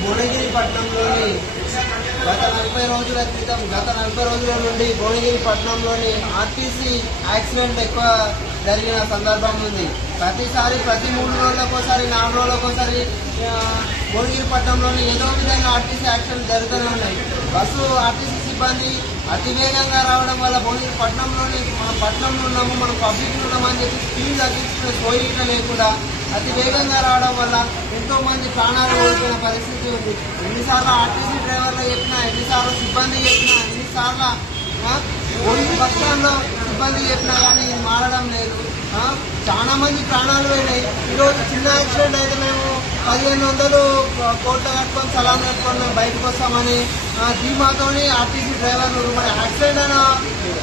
భువనగిరి పట్టణంలోని గత నలభై రోజుల క్రితం గత నలభై రోజుల నుండి భువనగిరి పట్టణంలోని ఆర్టీసీ యాక్సిడెంట్ ఎక్కువ జరిగిన సందర్భం ఉంది. ప్రతిసారి ప్రతి మూడు రోజులకోసారి నాలుగు రోజులకోసారి ఒకసారి భువనగిరి పట్టణంలోని ఏదో విధంగా ఆర్టీసీ యాక్సిడెంట్ జరుగుతూనే ఉన్నాయి. బస్సు ఆర్టీసీ సిబ్బంది అతి వేగంగా రావడం వల్ల భువనగిరి పట్టణంలోని మనం పట్టణంలో ఉన్నాము మనం పబ్లిక్ ఉన్నామని చెప్పి స్పీడ్ తగ్గించుకునే సోయిట లేకుండా అతి వేగంగా రావడం వల్ల మంది ప్రాణాలు కోల్పోయిన పరిస్థితి ఉంది. ఎన్నిసార్లు ఆర్టీసీ డ్రైవర్లు చెప్పినా ఎన్నిసార్లు సిబ్బంది చెప్పినా ఎన్నిసార్లు ఆ, బస్ స్టాండ్లో సిబ్బంది చెప్పినా కానీ మారడం లేదు. చాలా మంది ప్రాణాలు పోయినాయి. ఈరోజు చిన్న యాక్సిడెంట్ అయితే మేము పదిహేను వందలు కోట్లు కట్టుకొని సలాన్ కట్టుకొని బయటకు వస్తామని ధీమాతోని ఆర్టీసీ డ్రైవర్లు మరి యాక్సిడెంట్ అయిన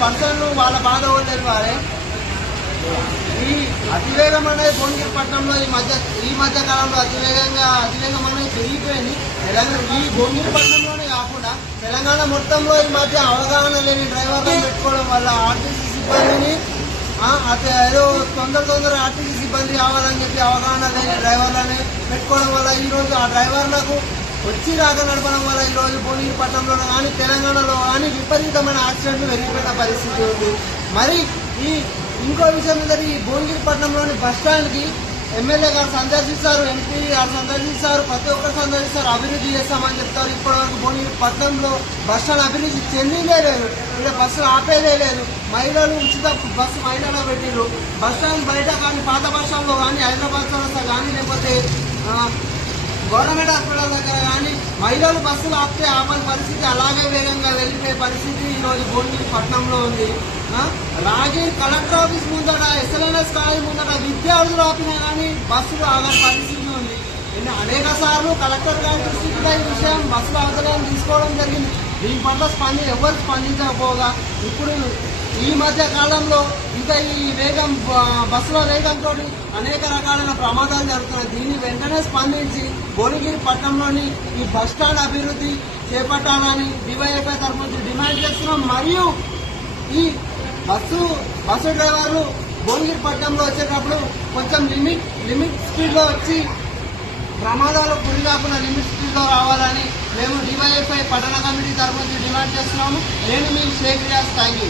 పర్సన్లు వాళ్ళ బాధ ఉండేది వారే. ఈ అతివేగం అనేది భువనగిరి పట్టణంలో ఈ మధ్య ఈ మధ్య కాలంలో అతివేగంగా అతివేగం అనేది పెరిగిపోయింది. తెలంగాణ ఈ భువనగిరి పట్టణంలోనే కాకుండా తెలంగాణ మొత్తంలో ఈ మధ్య అవగాహన లేని డ్రైవర్లను పెట్టుకోవడం వల్ల ఆర్టీసీ సిబ్బందిని ఏదో తొందర తొందర ఆర్టీసీ సిబ్బంది కావాలని చెప్పి అవగాహన లేని డ్రైవర్లని పెట్టుకోవడం వల్ల ఈ రోజు ఆ డ్రైవర్లకు వచ్చి రాక నడపడం వల్ల ఈ రోజు భువనగిరి పట్టణంలో కానీ తెలంగాణలో కానీ విపరీతమైన యాక్సిడెంట్లు పెరిగిపోయిన పరిస్థితి ఉంది. మరి ఈ ఇంకో విషయం ఏంటంటే ఈ భువనగిరిపట్నంలోని బస్టాండ్కి బస్ స్టాండ్కి ఎమ్మెల్యే గారు సందర్శిస్తారు ఎంపీ గారు సందర్శిస్తారు ప్రతి ఒక్కరు సందర్శిస్తారు అభివృద్ధి చేస్తామని చెప్తారు. ఇప్పటి వరకు భువనగిరిపట్నంలో పట్టణంలో బస్ స్టాండ్ అభివృద్ధి చెందిందే లేదు. ఇక్కడ బస్సులు ఆపేదే లేదు. మహిళలు ఉచిత బస్సు మహిళలో పెట్టిరు బస్ స్టాండ్ బయట కానీ పాత బస్ స్టాండ్లో కానీ హైదరాబాద్ చౌరస్తా కానీ లేకపోతే గవర్నమెంట్ హాస్పిటల్ దగ్గర కానీ మహిళలు బస్సులు ఆపితే ఆపని పరిస్థితి అలాగే వేగంగా వెళ్ళిపోయే పరిస్థితి ఈ రోజు భువనగిరి పట్టణంలో ఉంది. ఆ? రాజీవ్ కలెక్టర్ ఆఫీస్ ముందట ఎస్ఎల్ఎన్ఎస్ కాలేజ్ ముందట విద్యార్థులు ఆపినా కానీ బస్సులు ఆగని పరిస్థితి ఉంది. అనేక సార్లు కలెక్టర్ గారి దృష్టికి కూడా ఈ విషయం బస్సులు అవతలం తీసుకోవడం జరిగింది. దీని పట్ల స్పంది ఎవరు స్పందించకపోగా ఇప్పుడు ఈ మధ్య కాలంలో ఇంకా ఈ వేగం బస్సుల వేగంతో అనేక రకాలైన ప్రమాదాలు జరుగుతున్నాయి. దీన్ని వెంటనే స్పందించి భువనగిరి పట్టణంలోని ఈ బస్ స్టాండ్ అభివృద్ధి చేపట్టాలని డివైఎఫ్ఐ తరఫు నుంచి డిమాండ్ చేస్తున్నాం. మరియు ఈ బస్సు బస్సు డ్రైవర్లు భువనగిరి పట్టణంలో వచ్చేటప్పుడు కొంచెం లిమిట్ లిమిట్ స్పీడ్లో వచ్చి ప్రమాదాలు గురి కాకుండా లిమిట్ స్పీడ్లో రావాలని మేము డివైఎఫ్ఐ పట్టణ కమిటీ తరఫు నుంచి డిమాండ్ చేస్తున్నాము. నేను మీ షేక్ రియాజ్ థ్యాంక్ యూ